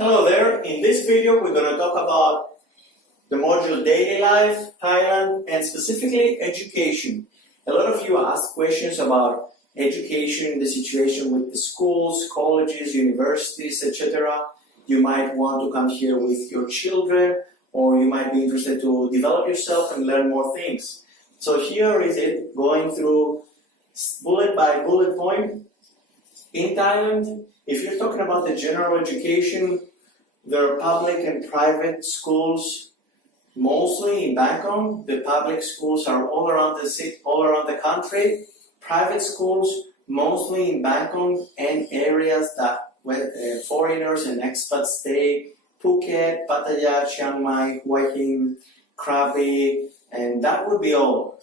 Hello there. In this video, we're going to talk about the module Daily Life, Thailand, and specifically education. A lot of you ask questions about education, the situation with the schools, colleges, universities, etc. You might want to come here with your children, or you might be interested to develop yourself and learn more things. So here is it, going through bullet by bullet point. In Thailand, if you're talking about the general education, there are public and private schools, mostly in Bangkok. The public schools are all around the city, all around the country. Private schools, mostly in Bangkok and areas that where foreigners and expats stay. Phuket, Pattaya, Chiang Mai, Hua Hin, Krabi, and that would be all.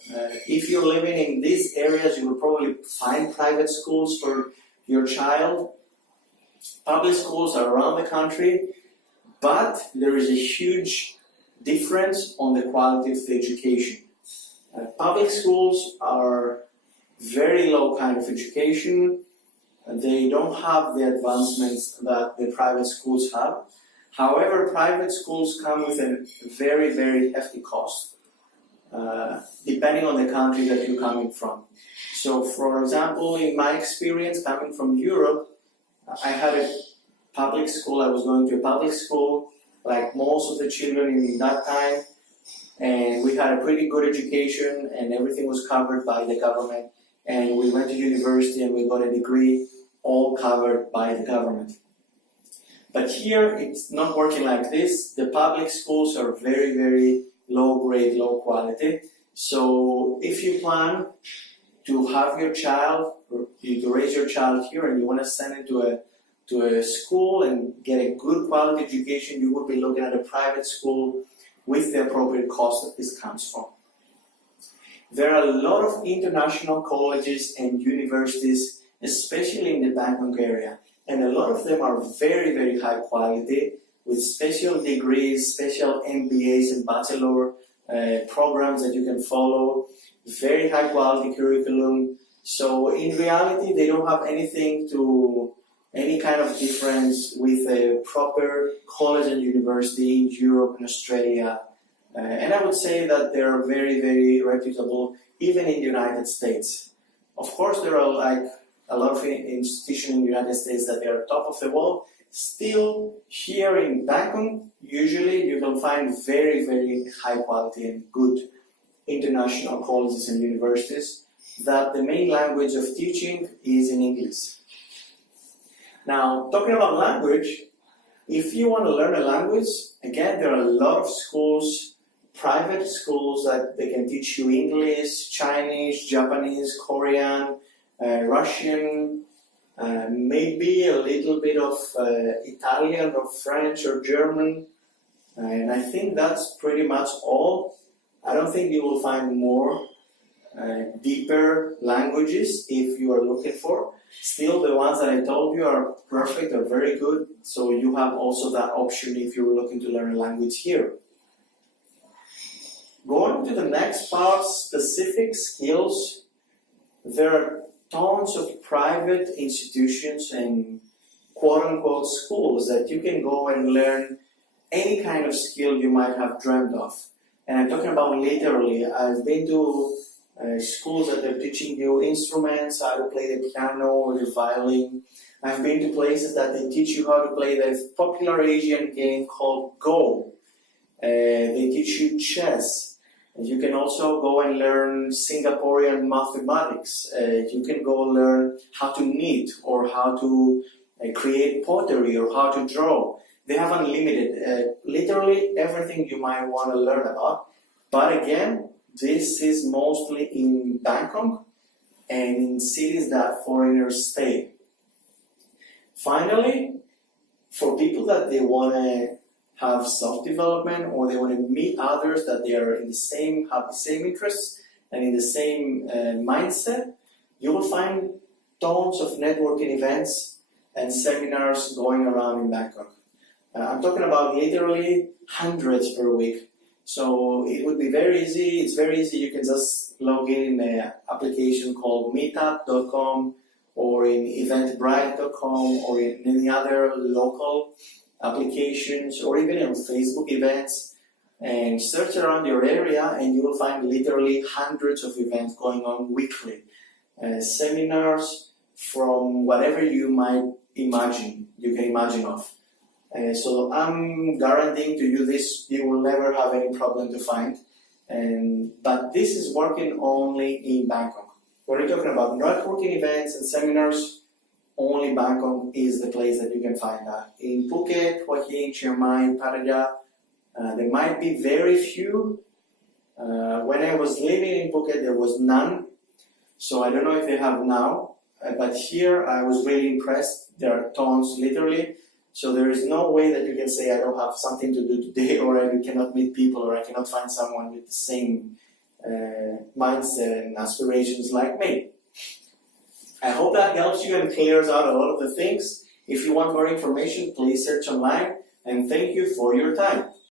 If you're living in these areas, you will probably find private schools for your child. Public schools are around the country, but there is a huge difference on the quality of the education. Public schools are very low kind of education. They don't have the advancements that the private schools have. However, private schools come with a very, very hefty cost, depending on the country that you're coming from. So, for example, in my experience coming from Europe, I had a public school. I was going to a public school, like most of the children in that time, and we had a pretty good education, and everything was covered by the government. And we went to university, and we got a degree, all covered by the government. But here, it's not working like this. The public schools are very, very low grade, low quality. So if you plan to have your child, or to raise your child here, and you want to send it to a school and get a good quality education, you would be looking at a private school with the appropriate cost that this comes from. There are a lot of international colleges and universities, especially in the Bangkok area, and a lot of them are very, very high quality with special degrees, special MBAs and bachelor programs that you can follow, very high quality curriculum. So in reality, they don't have any kind of difference with a proper college and university in Europe and Australia. And I would say that they're very, very reputable, even in the United States. Of course, there are like a lot of institutions in the United States that they are top of the world. Still, here in Bangkok, usually you can find very, very high quality and good international colleges and universities that the main language of teaching is in English. Now, talking about language, if you want to learn a language, again, there are a lot of schools, private schools that they can teach you English, Chinese, Japanese, Korean, Russian, maybe a little bit of Italian or French or German, and I think that's pretty much all. I don't think you will find more deeper languages if you are looking for. Still, the ones that I told you are perfect, are very good, so you have also that option if you're looking to learn a language here. Going to the next part, specific skills, there are tons of private institutions and quote-unquote schools that you can go and learn any kind of skill you might have dreamed of. And I'm talking about literally. I've been to schools that are teaching you instruments, how to play the piano or the violin. I've been to places that they teach you how to play the popular Asian game called Go. They teach you chess. You can also go and learn Singaporean mathematics. You can go learn how to knit or how to create pottery or how to draw. They have unlimited, literally everything you might want to learn about. But again, this is mostly in Bangkok and in cities that foreigners stay. Finally, for people that they want to have self-development or they want to meet others that they are in the same, have the same interests and in the same mindset, you will find tons of networking events and seminars going around in Bangkok. I'm talking about literally hundreds per week. So it would be very easy. It's very easy. You can just log in an application called meetup.com or in eventbrite.com or in any other local applications, or even on Facebook events, and search around your area and you will find literally hundreds of events going on weekly. Seminars from whatever you might you can imagine of. So I'm guaranteeing to you this, you will never have any problem to find. But this is working only in Bangkok. When we're talking about networking events and seminars, only Bangkok is the place that you can find that. In Phuket, Hua Hin, Chiang Mai, Pattaya, there might be very few. When I was living in Phuket, there was none. So I don't know if they have now. But here, I was really impressed. There are tons, literally. So there is no way that you can say, I don't have something to do today, or I cannot meet people, or I cannot find someone with the same mindset and aspirations like me. I hope that helps you and clears out a lot of the things. If you want more information, please search online, and thank you for your time.